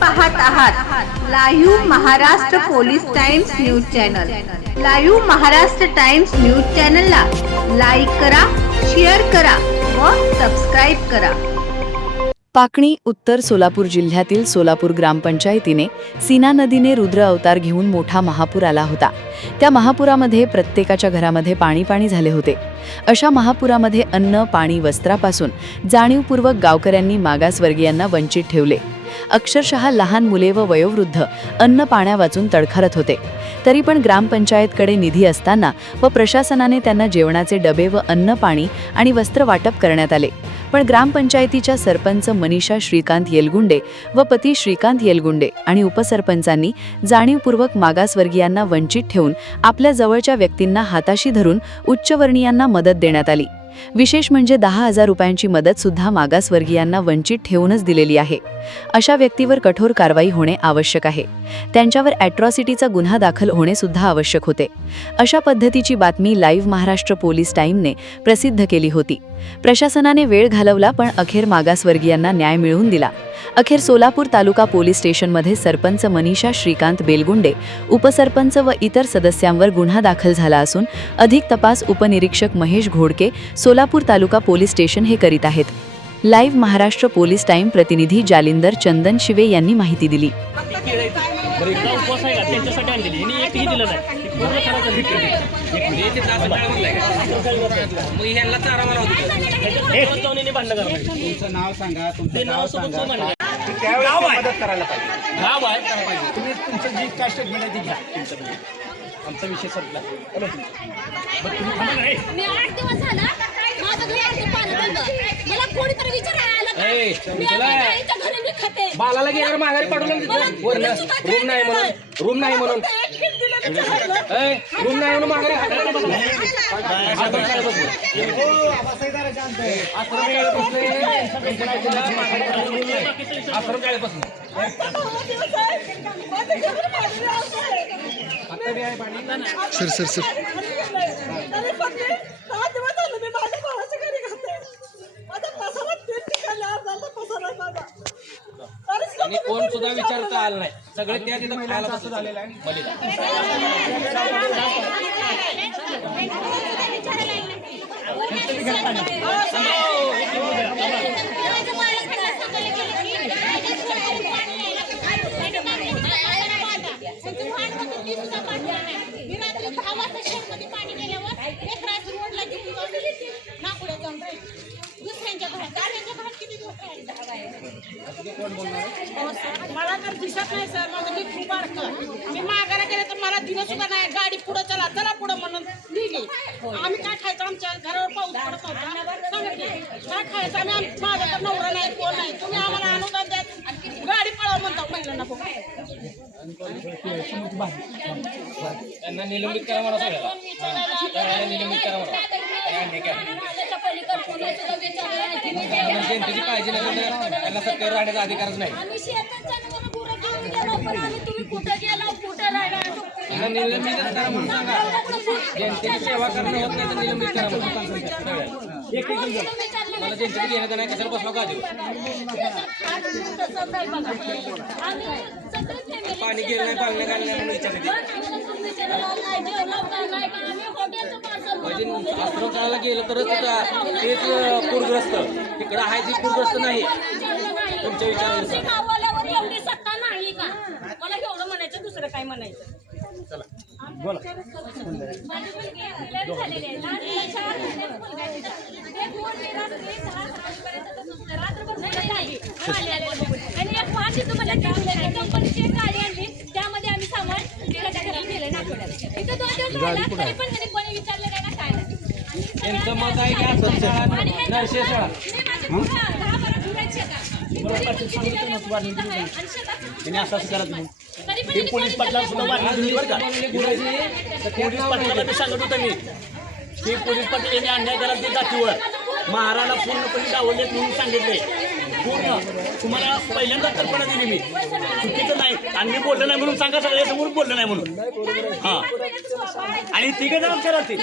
पाहत आहात live Maharashtra police times news channel. Live Maharashtra times news चॅनलला लाईक करा, शेअर करा व सबस्क्राईब करा। पाकणी उत्तर सोलापूर जिल्ह्यातील सोलापूर ग्रामपंचायतीने सीना नदीने रुद्र अवतार घेऊन मोठा महापूर आला होता। त्या महापुरामध्ये प्रत्येकाच्या घरामध्ये पाणी झाले होते। अशा महापुरामध्ये अन्न, पाणी, वस्त्रापासून जाणीवपूर्वक गावकऱ्यांनी मागासवर्गीयांना वंचित ठेवले। अक्षरशः लहान मुले व वयोवृद्ध अन्न पाण्या वाचून तडखरत होते। तरी पण ग्रामपंचायतकडे निधी असताना व प्रशासनाने त्यांना जेवणाचे डबे व अन्न, पाणी आणि वस्त्र वाटप करण्यात आले। पण ग्रामपंचायतीच्या सरपंच मनीषा श्रीकांत येलगुंडे व पती श्रीकांत येलगुंडे आणि उपसरपंचांनी जाणीवपूर्वक मागासवर्गीयांना वंचित ठेवून आपल्या जवळच्या व्यक्तींना हाताशी धरून उच्चवर्णीयांना मदत देण्यात आली। विशेष म्हणजे 10,000 रुपयांची मदत सुद्धा मागासवर्गीयांना वंचित ठेवूनच दिलेली आहे। अशा व्यक्तीवर कठोर कारवाई होणे आवश्यक आहे। त्यांच्यावर ॲट्रॉसिटीचा गुन्हा दाखल होणे सुद्धा आवश्यक होते। अशा पद्धतीची बातमी लाईव्ह महाराष्ट्र पोलीस टाइमने प्रसिद्ध केली होती। प्रशासनाने वेळ घालवला पण अखेर मागासवर्गीयांना न्याय मिळवून दिला। अखेर सोलापूर तालुका पोलीस स्टेशनमध्ये सरपंच मनीषा श्रीकांत बेलगुंडे, उपसरपंच व इतर सदस्यांवर गुन्हा दाखल झाला असून अधिक तपास उपनिरीक्षक महेश घोडके, सोलापूर तालुका पोलीस स्टेशन हे करीत आहेत। लाईव्ह महाराष्ट्र पोलीस टाइम प्रतिनिधी जालिंदर चंदन शिवे यांनी माहिती दिली। नाव सांगा, तुमचं नाव सांगा, मदत करायला पाहिजे। नाव आहे तुम्ही तुमचं जी काय स्टेटमेंट आहे ती घ्या। आमचा विषय संपला। तुम्ही थांबा नाही। मी 8 दिवस झाला माझं घर आहे पाणी बंद। मला कोणीतरी विचारायला आलं का? मी आईच्या घरी मी खाते। बालाला गेल्यावर माघारी पाठवलं तिथं वर रूम नाही म्हणून रूम नाही म्हणून माघारी सर कोण सुद्धा विचारता आलं नाही। सगळे त्या तिथं खायला बसून आलेलं आहे। मला तर दिसत नाही सर, माझं मी खूप अडकं। मी मागायला गेले तर मला दिलं सुद्धा नाही। गाडी पुढे चला चला पुढे म्हणून निघे। आम्ही काय खायचं? आमच्या घरावर पाऊस पडत नव्हता। काय खायचं? आम्ही माझा तर नवरा नाही, कोण नाही। तुम्ही आम्हाला अनुदान द्या, गाडी पळा म्हणता महिलांना। त्यांना निलंबित करा म्हणा, सगळ्याला निलंबित करा म्हणा। जनतेची काळजी नाही, त्यांना सत्तेवर राहण्याचा अधिकारच नाही। त्यांना निलंबितच करा म्हणून सांगा। जनतेची सेवा करणं होत नाही तर निलंबित करा म्हणून। मला जनतेची घेण्याचं नाही, कशाला बसलो का देऊ? पाणी गेलं नाही, पाणी घाललं नाही म्हणून विचारते। म्हणजे आश्रम करायला गेलं तरच तेच पूरग्रस्त, तिकडं आहे ती पूरग्रस्त नाही। तुमच्या विचारानुसार एवढी सत्ता नाही का? मला एवढं म्हणायचं, दुसरं काय म्हणायचं? बोला। आणि एक पाठी तुम्हाला कंपनीची एक गाडी आणली, त्यामध्ये आम्ही सामान त्याच्या घरात गेले नागपुरात। इथं 2 दिवस राहिला तरी पण त्यांनी कोणी विचारलं नाही ना, काय नाही। त्यांचं मत आहे की असं शाळा नरशे शाळा असं करत नाही। ते पोलीस पाटला सुद्धा वाटणी दिली बरं का? पोलीस पाटलाला मी सांगत होतं मी की पोलीस पाटील यांनी अन्याय केला ते जातीवर महाराला पूर्णपणे डावललेत म्हणून सांगितले। पूर्ण तुम्हाला पहिल्यांदा कल्पना दिली मी, चुकीचं नाही। आणि मी बोललो नाही म्हणून सांगा, सगळ्यासमोर बोललो नाही म्हणून। हां, आणि तिघे जण करा ते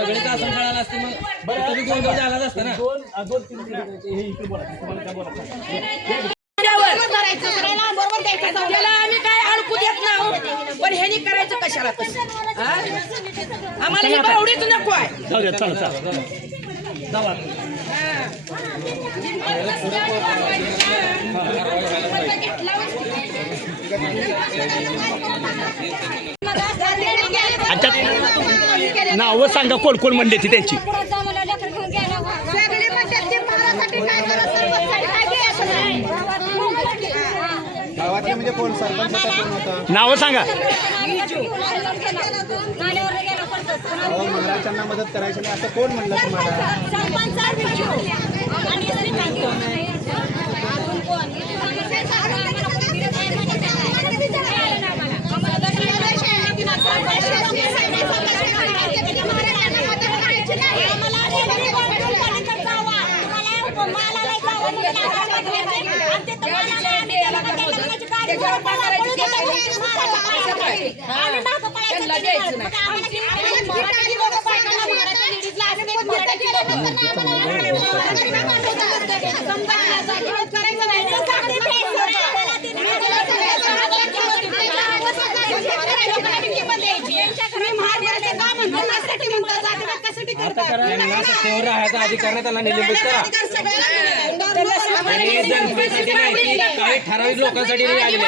सगळे तासून कळाला असते मग तरी गोंधळ झालाच असता ना. दोन तीन हे इकडे बोला तुम्हाला काय बोला त्याला आम्ही काय अडकू देत नाही पण ह्यानी करायचं कशाला तसं हा? आम्हाला ही बावडीच नको आहे. जाऊ द्या चला जावा नावं सांगा कोण कोण म्हणले ती त्यांची. गावातले म्हणजे कोण सरपंच होता कोण होता नावं सांगा. महाराजांना मदत करायची नाही असं कोण म्हणलं तुम्हाला सत्तेवर राहायचा अधिकार त्याला निलंबित करा. जनतेसाठी नाही की काही ठराविक लोकांसाठी नाही आलेले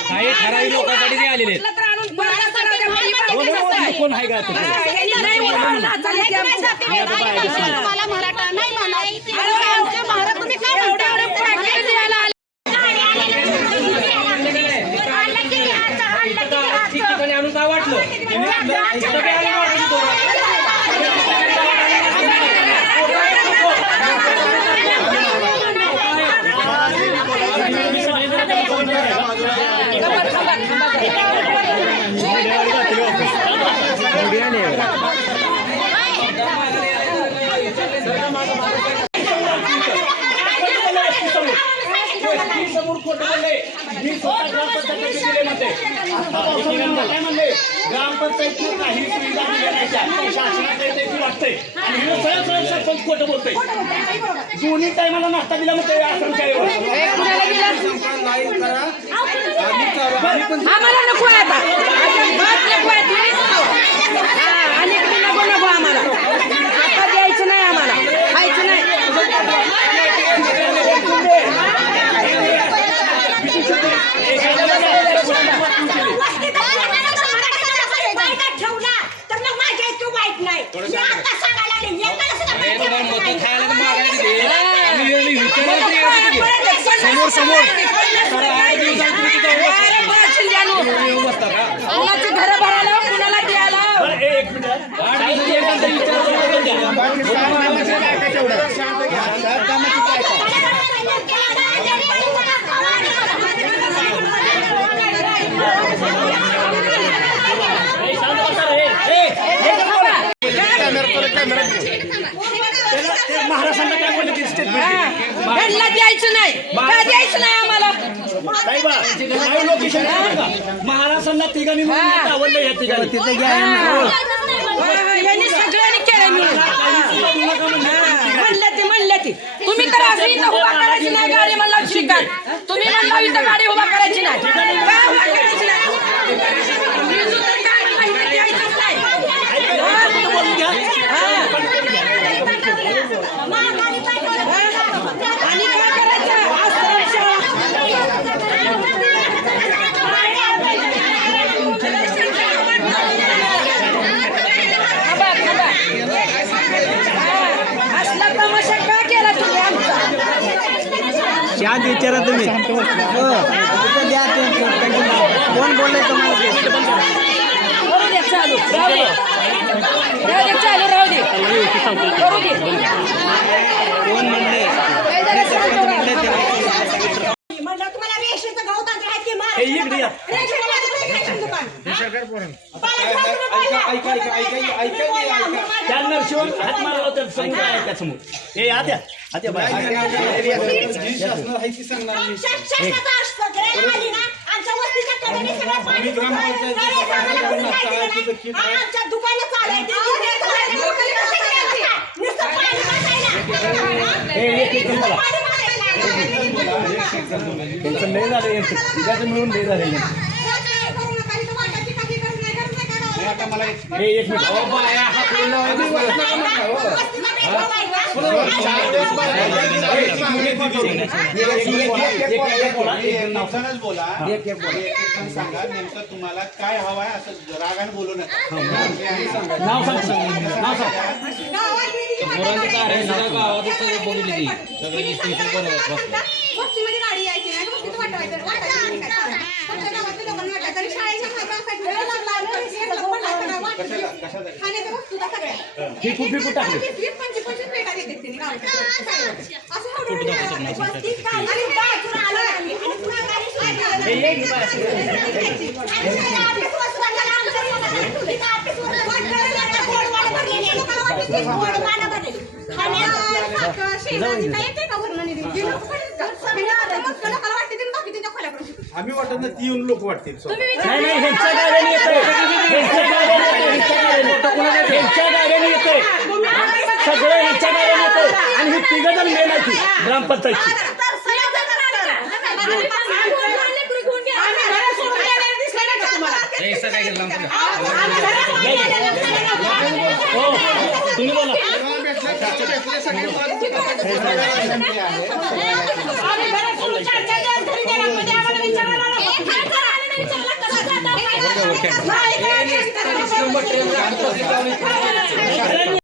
काही ठराविक लोकांसाठी ते आलेले कोण आहे का मराठा नाही म्हणा तुम्ही काय ठिकठिकाणी आणून काय वाटलं समोर खोटं बोलले. मी स्वतः ग्रामपंचायत दिले म्हणते काय म्हणले ग्रामपंचायती काही सुविधा दिल्या नाही शासनाकडे त्याची वाटतंय आणि हे सरळ सरपंच खोटं बोलतोय. दोन्ही टायमाला नाश्ता दिला म्हणते आश्रमशाळेवर. आम्हाला नको आहे आता आणि नको नको आम्हाला आता द्यायचं नाही आम्हाला खायचं नाही. ठेवला तर मग माझ्या इतकं वाईट नाही समोर समोर घर भरायला कुणाला द्यायला एक मिनिट महाराष्ट्राला काय बोलले की स्टेटमेंट घरला द्यायचं नाही का द्यायचं नाही आम्हाला लोकेशन महाराष्ट्राला ठिकाणी आवडलं या ठिकाणी यांनी सगळ्यांनी केलं म्हणलं ते तुम्ही तर असं इथं उभा करायची नाही गाडी म्हणला शिकाय तुम्ही म्हणला इथं गाडी उभा करायची नाही का उभा करायची आणि काय करायचं असला तमाशा का केला तुम्ही आमचा शांत विचारा तुम्ही द्या कोण बोलले तुम्हाला करू दे चालू राहू दे चालू राहू दे करू दे कोण म्हणले म्हणलं तुम्हाला रेशनचं गहू तांदूळ आहे ते मार हे इकडे या. त्या नरशिवर हात मारला तर समोर आहे त्या समोर हे आत्या आत्या बाय शासनाचं असतं ग्रॅम आली ना आमच्या वस्तीच्या आमच्या दुकानात चालायचं त्यांचं लय झालं यांचं तिघाचं मिळून लय झालेलं आता मला एक मिनिट नवसानच बोला एक सांगा नेमकं तुम्हाला काय हवं आहे असं रागाने बोलू नका नाव सांग पोरांचं काय आहे सगळं गावातच सगळं बघितली ती सगळं स्टेशन बनवत वस्तीमध्ये गाडी यायची नाही वस्तीत वाटवायचं खाण्याच्या वस्तू सगळ्या फेकू टाकले 20-25 प्लेटा देतात त्यांनी गावाच्या असं आम्ही वाटत ना ती येऊन लोक वाटतील नाही ह्यांच्या गाड्याने येतोय ह्यांच्या गाड्याने येतोय सगळं ह्यांच्या गाड्याने येतोय आणि ही तिघ जण मेन आहे ती ग्रामपंचायतची हो तुम्ही बोला विचारला